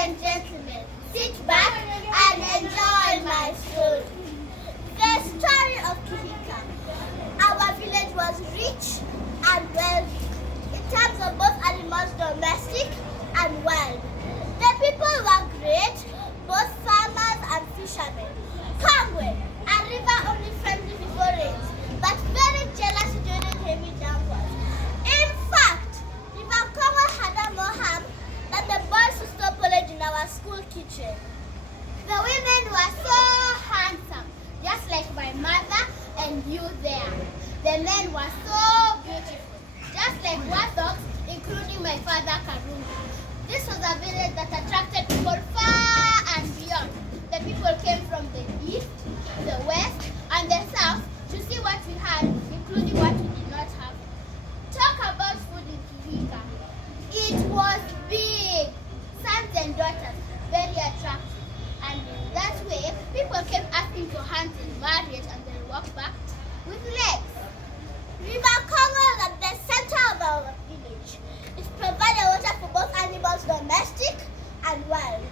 and gentlemen, sit back and enjoy my story. The story of Kihika. Our village was rich and wealthy in terms of both animals, domestic and wild. The people were great, both farmers and fishermen. Kongwe, a river only friendly before rains, but very jealous during heavy downpours. In fact, River Kongwe had done more harm than the boys who stole porridge in our school kitchen. The women were so handsome, just like my mother and you there. The men were so beautiful, just like warthogs, including my father Karungu. This was a village that attracted people far and beyond. The people came from the east, the west, and the south to see what we had, including what we did not have. Talk about food in Kihika. It was big, sons and daughters, very attractive. And in that way, people came asking for hands in marriage and then walked back with legs. River Congo is at the center of our village. It provided water for both animals, domestic and wild.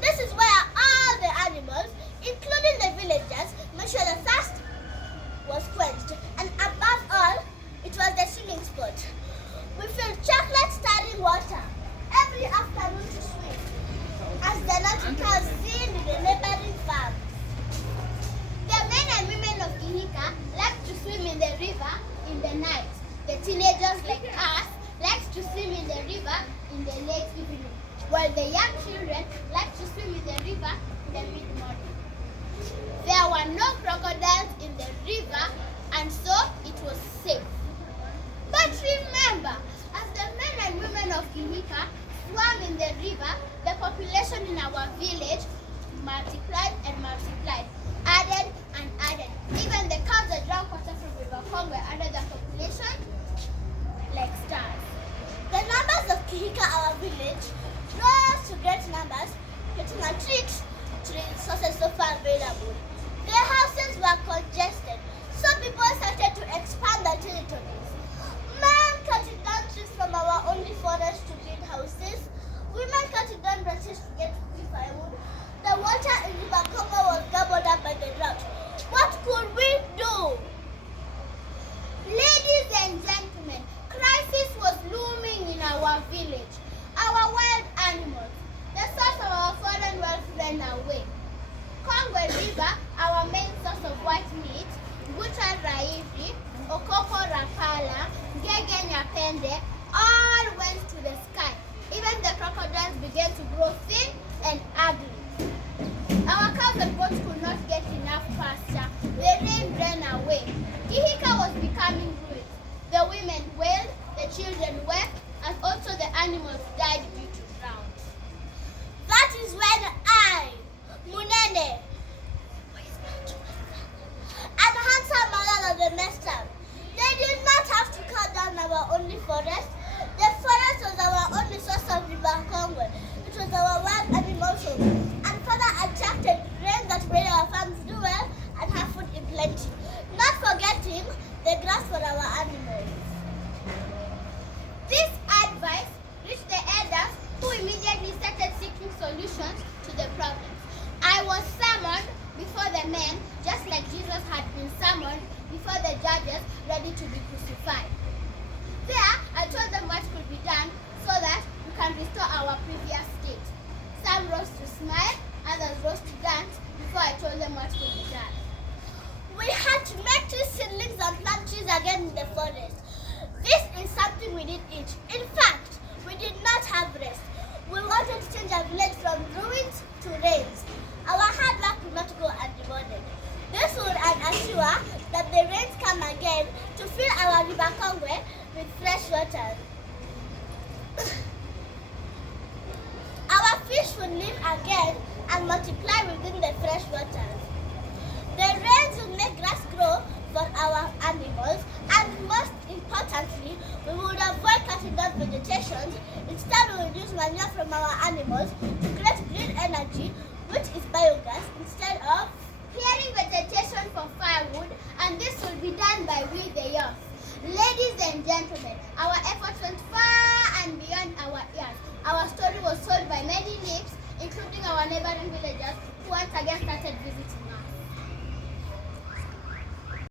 This is where all the animals, including the villagers, made sure the thirst was quenched. And above all, it was the swimming spot. We filled chocolate starting water every afternoon to swim, as the nautical seen in the neighboring farms. The men and women of Kihika liked to swim in the river in the night. The teenagers like us liked to swim in the river in the late evening, while the young children liked to swim in the river in the mid-morning. There were no crocodiles in the river, and so it was safe. But remember, as the men and women of Kihika swam in the river, the population in our village multiplied and multiplied, added and added. Even the cows that drank water from River Congo added the population like stars. The numbers of Kihika, our village, rose to great numbers, getting a treat to the resources so far available. The houses were congested, so people started to expand their territories. Men cutting down trees from our only forest to build houses. Women cutting down branches to get firewood. The water in River Congo was gobbled up by the drought. What could we do? Ladies and gentlemen, crisis was looming in our village. Our wild animals, the source of our foreign wealth, ran away. Congo River, our main source of white meat, Bucha Rairi, Okoko Rapala, Ngege Nyapende, all went to the sky. Even the crocodiles began to grow thin and ugly. Our cows and goats could not get enough pasture. The rain ran away. Kihika was becoming ruined. The women wailed, the children wept, and also the animals died due to drought. That is when I, Munene, and handsome Malala messed up. They did not have to cut down our only forest. The forest was our only source of River Congo. It was our wild animals home, and further attracted rain that made our farms do well and have food in plenty. Not forgetting the grass for our animals. This advice reached the elders, who immediately started seeking solutions to the problems. I was summoned before the men, just like Jesus had been summoned before the judges, ready to be crucified. There, I told them what could be done so that we can restore our previous state. Some rose to smile, others rose to dance before I told them what could be done. We had to make tree seedlings and plant trees again in the forest. This is something we did each. In fact, we did not have rest. We wanted to change our village from ruins to rains. Our hard work would not go unrewarded. This would assure that the rains come again to fill our River Congo with fresh water. Our fish would live again and multiply within the fresh waters. The rains would make grass grow for our animals, and most importantly, we would avoid cutting down vegetation. Instead, we would use manure from our animals to create green energy, which is biogas, instead of clearing vegetation for firewood, and this will be done by we the youth. Ladies and gentlemen, our efforts went far and beyond our ears. Our story was told by many lips, including our neighboring villagers who once again started visiting